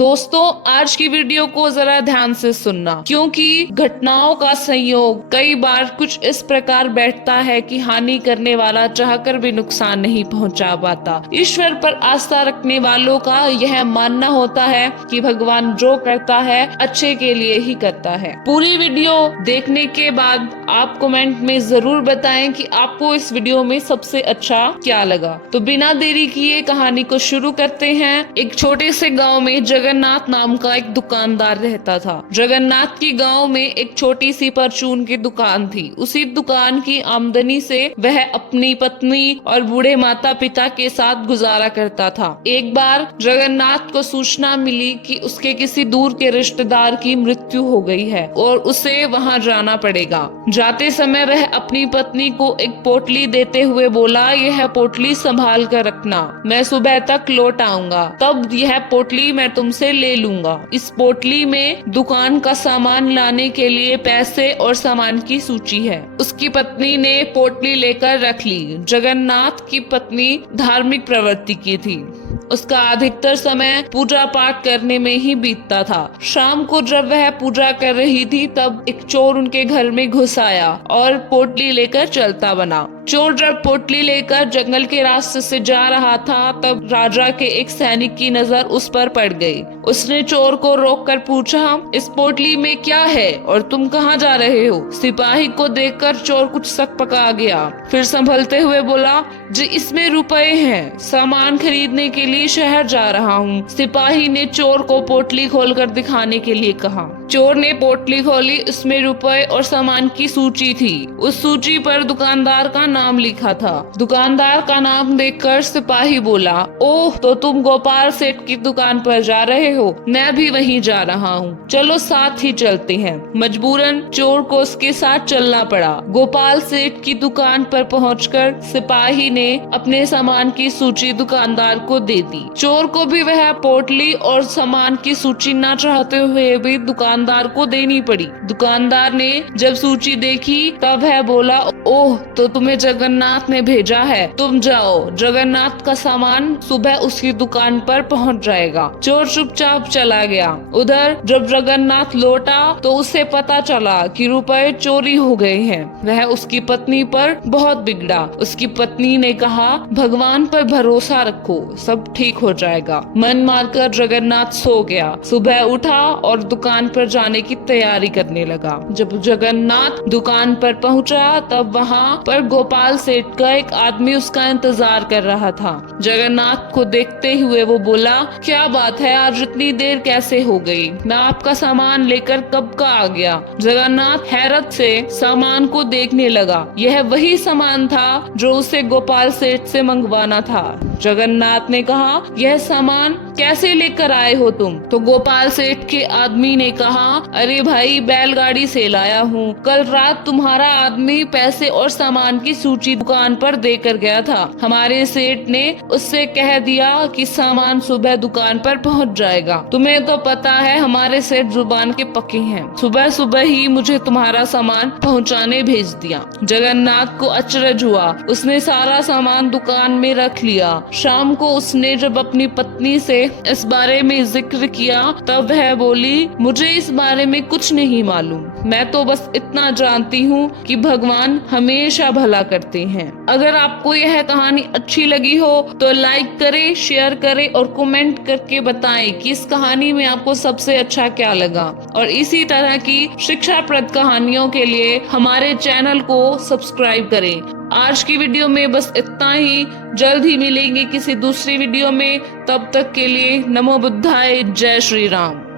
दोस्तों, आज की वीडियो को जरा ध्यान से सुनना, क्योंकि घटनाओं का संयोग कई बार कुछ इस प्रकार बैठता है कि हानि करने वाला चाहकर भी नुकसान नहीं पहुंचा पाता। ईश्वर पर आस्था रखने वालों का यह मानना होता है कि भगवान जो करता है अच्छे के लिए ही करता है। पूरी वीडियो देखने के बाद आप कमेंट में जरूर बताएं कि आपको इस वीडियो में सबसे अच्छा क्या लगा। तो बिना देरी किए कहानी को शुरू करते हैं। एक छोटे से गांव में जगन्नाथ नाम का एक दुकानदार रहता था। जगन्नाथ की गांव में एक छोटी सी परचून की दुकान थी। उसी दुकान की आमदनी से वह अपनी पत्नी और बूढ़े माता पिता के साथ गुजारा करता था। एक बार जगन्नाथ को सूचना मिली कि उसके किसी दूर के रिश्तेदार की मृत्यु हो गई है और उसे वहां जाना पड़ेगा। जाते समय वह अपनी पत्नी को एक पोटली देते हुए बोला, यह पोटली संभाल कर रखना, मैं सुबह तक लौट आऊंगा, तब यह पोटली मैं तुमसे ले लूंगा। इस पोटली में दुकान का सामान लाने के लिए पैसे और सामान की सूची है। उसकी पत्नी ने पोटली लेकर रख ली। जगन्नाथ की पत्नी धार्मिक प्रवृत्ति की थी। उसका अधिकतर समय पूजा पाठ करने में ही बीतता था। शाम को जब वह पूजा कर रही थी तब एक चोर उनके घर में घुस आया और पोटली लेकर चलता बना। चोर जब पोटली लेकर जंगल के रास्ते से जा रहा था तब राजा के एक सैनिक की नजर उस पर पड़ गई। उसने चोर को रोककर पूछा, इस पोटली में क्या है और तुम कहाँ जा रहे हो? सिपाही को देखकर चोर कुछ सक पका गया। फिर संभलते हुए बोला, जी इसमें रुपए हैं, सामान खरीदने के लिए शहर जा रहा हूँ। सिपाही ने चोर को पोटली खोलकर दिखाने के लिए कहा। चोर ने पोटली खोली। उसमें रुपए और सामान की सूची थी। उस सूची पर दुकानदार का नाम लिखा था। दुकानदार का नाम देखकर सिपाही बोला, ओह, तो तुम गोपाल सेठ की दुकान पर जा रहे हो? मैं भी वहीं जा रहा हूँ, चलो साथ ही चलते हैं। मजबूरन चोर को उसके साथ चलना पड़ा। गोपाल सेठ की दुकान पर पहुंचकर सिपाही ने अपने सामान की सूची दुकानदार को दे दी। चोर को भी वह पोटली और सामान की सूची न चाहते हुए भी दुकानदार को देनी पड़ी। दुकानदार ने जब सूची देखी तब वह बोला, ओह, तो तुम्हें जगन्नाथ ने भेजा है, तुम जाओ, जगन्नाथ का सामान सुबह उसकी दुकान पर पहुंच जाएगा। चोर चुपचाप चला गया। उधर जब जगन्नाथ लौटा तो उसे पता चला कि रुपए चोरी हो गए हैं। वह उसकी पत्नी पर बहुत बिगड़ा। उसकी पत्नी ने कहा, भगवान पर भरोसा रखो, सब ठीक हो जाएगा। मन मारकर जगन्नाथ सो गया। सुबह उठा और दुकान पर जाने की तैयारी करने लगा। जब जगन्नाथ दुकान पर पहुंचा तब वहां पर गोपाल सेठ का एक आदमी उसका इंतजार कर रहा था। जगन्नाथ को देखते हुए वो बोला, क्या बात है, आज इतनी देर कैसे हो गई? मैं आपका सामान लेकर कब का आ गया। जगन्नाथ हैरत से सामान को देखने लगा। यह वही सामान था जो उसे गोपाल सेठ से मंगवाना था। जगन्नाथ ने कहा, यह सामान कैसे लेकर आए हो तुम? तो गोपाल सेठ के आदमी ने कहा, अरे भाई, बैलगाड़ी से लाया हूँ। कल रात तुम्हारा आदमी पैसे और सामान की सूची दुकान पर देकर गया था। हमारे सेठ ने उससे कह दिया कि सामान सुबह दुकान पर पहुँच जाएगा। तुम्हें तो पता है हमारे सेठ जुबान के पक्के हैं। सुबह सुबह ही मुझे तुम्हारा सामान पहुँचाने भेज दिया। जगन्नाथ को अचरज हुआ। उसने सारा सामान दुकान में रख लिया। शाम को उसने जब अपनी पत्नी से इस बारे में जिक्र किया तब वह बोली, मुझे इस बारे में कुछ नहीं मालूम, मैं तो बस इतना जानती हूँ कि भगवान हमेशा भला करते हैं। अगर आपको यह कहानी अच्छी लगी हो तो लाइक करें, शेयर करें और कमेंट करके बताएं कि इस कहानी में आपको सबसे अच्छा क्या लगा। और इसी तरह की शिक्षाप्रद कहानियों के लिए हमारे चैनल को सब्सक्राइब करें। आज की वीडियो में बस इतना ही। जल्द ही मिलेंगे किसी दूसरी वीडियो में। तब तक के लिए नमो बुद्धाय, जय श्री राम।